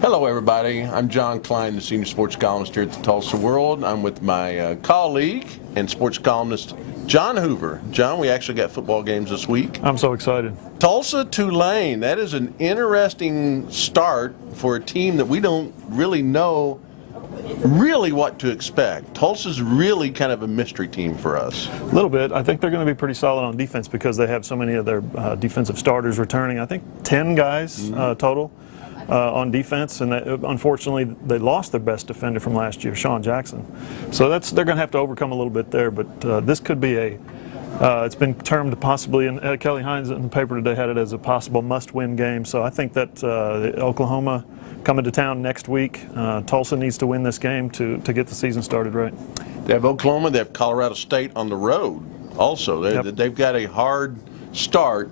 Hello, everybody. I'm John Klein, the senior sports columnist here at the Tulsa World. I'm with my colleague and sports columnist, John Hoover. John, we actually got football games this week. I'm so excited. Tulsa, Tulane. That is an interesting start for a team that we don't really know what to expect. Tulsa's really kind of a mystery team for us. A little bit. I think they're going to be pretty solid on defense because they have so many of their defensive starters returning. I think 10 guys total on defense, and unfortunately they lost their best defender from last year, Sean Jackson. So they're going to have to overcome a little bit there, but this could be it's been termed possibly, and Kelly Hines in the paper today had it as a possible must-win game. So I think that Oklahoma coming to town next week, Tulsa needs to win this game to get the season started right. They have Oklahoma, they have Colorado State on the road also. They've got a hard start.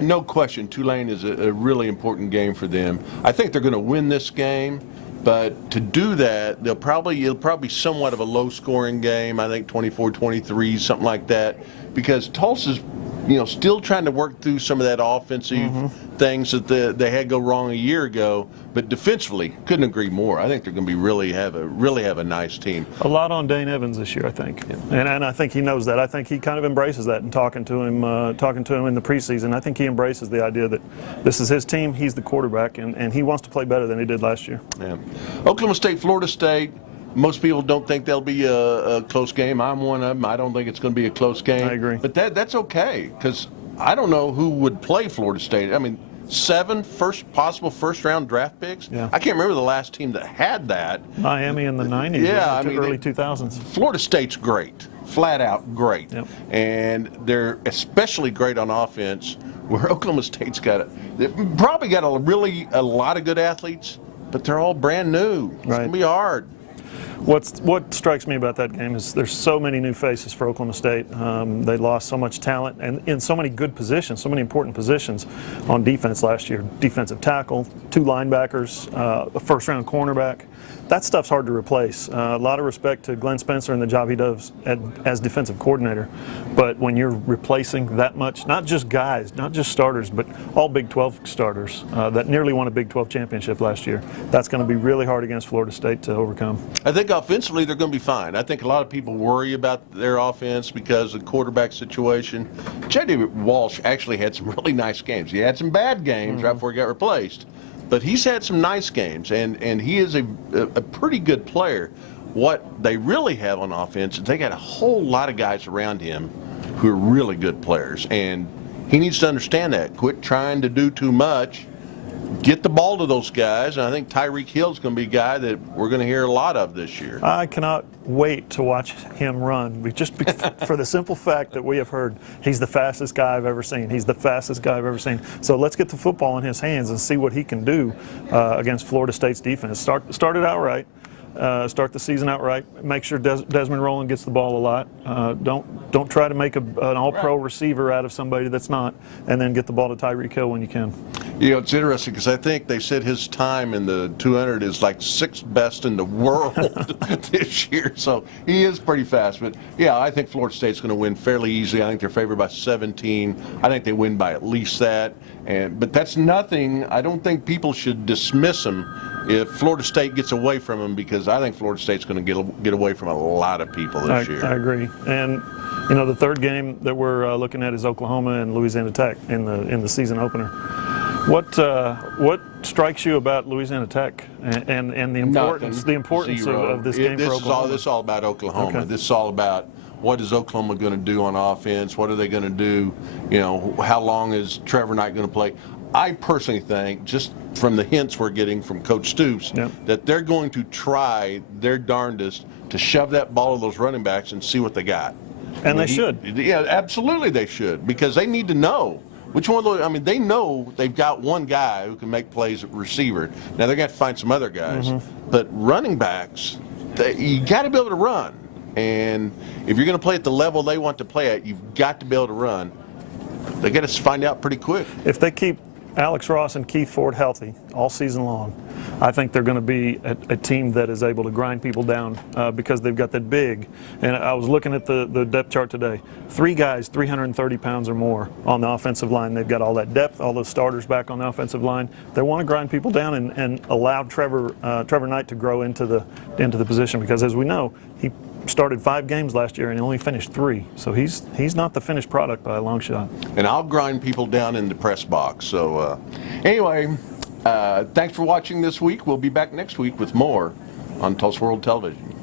No question, Tulane is a really important game for them. I think they're going to win this game, but to do that, it'll probably be somewhat of a low-scoring game. I think 24-23, something like that, because Tulsa's still trying to work through some of that offensive things that they had go wrong a year ago. But defensively, couldn't agree more. I think they're going to be really have a nice team. A lot on Dane Evans this year, I think, and I think he knows that. I think he kind of embraces that. And talking to him in the preseason, I think he embraces the idea that this is his team. He's the quarterback, and he wants to play better than he did last year. Yeah. Oklahoma State, Florida State. Most people don't think there'll be a close game. I'm one of them. I don't think it's going to be a close game. I agree. But that's okay, because I don't know who would play Florida State. I mean, 7 possible first-round draft picks. Yeah. I can't remember the last team that had that. Miami in the 90s, yeah, early 2000s. Florida State's great, flat out great. Yep. And they're especially great on offense, where Oklahoma State's probably got a lot of good athletes, but they're all brand new. It's going to be hard. What strikes me about that game is there's so many new faces for Oklahoma State. They lost so much talent and in so many good positions, so many important positions on defense last year. Defensive tackle, 2 linebackers, a first-round cornerback. That stuff's hard to replace. A lot of respect to Glenn Spencer and the job he does as defensive coordinator. But when you're replacing that much, not just guys, not just starters, but all Big 12 starters that nearly won a Big 12 championship last year, that's going to be really hard against Florida State to overcome. I think offensively they're going to be fine. I think a lot of people worry about their offense because of the quarterback situation. J.D. Walsh actually had some really nice games. He had some bad games right before he got replaced. But he's had some nice games, and he is a pretty good player. What they really have on offense is they got a whole lot of guys around him who are really good players, and he needs to understand that. Quit trying to do too much. Get the ball to those guys, and I think Tyreek Hill's going to be a guy that we're going to hear a lot of this year. I cannot wait to watch him run, for the simple fact that we have heard he's the fastest guy I've ever seen. He's the fastest guy I've ever seen. So let's get the football in his hands and see what he can do against Florida State's defense. Start it out right. Start the season out right. Make sure Desmond Rowland gets the ball a lot. Don't try to make an all-pro receiver out of somebody that's not, and then get the ball to Tyreek Hill when you can. It's interesting because I think they said his time in the 200 is like 6th best in the world this year. So he is pretty fast. But yeah, I think Florida State's going to win fairly easily. I think they're favored by 17. I think they win by at least that. But that's nothing. I don't think people should dismiss them if Florida State gets away from them, because I think Florida State's going to get away from a lot of people this year. I agree. And the third game that we're looking at is Oklahoma and Louisiana Tech in the season opener. What strikes you about Louisiana Tech and the importance of this game for Oklahoma? This is all about Oklahoma. Okay. This is all about what is Oklahoma going to do on offense? What are they going to do? How long is Trevor Knight going to play? I personally think, just from the hints we're getting from Coach Stoops, that they're going to try their darndest to shove that ball to those running backs and see what they got. And they should. Yeah, absolutely they should, because they need to know which one of those. I mean, they know they've got one guy who can make plays at receiver. Now they're going to have to find some other guys, but running backs, you got to be able to run. And if you're going to play at the level they want to play at, you've got to be able to run. They got to find out pretty quick. If they keep Alex Ross and Keith Ford healthy all season long, I think they're going to be a team that is able to grind people down because they've got that big. And I was looking at the depth chart today. 3 guys, 330 pounds or more on the offensive line. They've got all that depth, all those starters back on the offensive line. They want to grind people down and allow Trevor Knight to grow into the position, because as we know, he started 5 games last year and he only finished 3. So he's not the finished product by a long shot. And I'll grind people down in the press box. So anyway, thanks for watching this week. We'll be back next week with more on Tulsa World Television.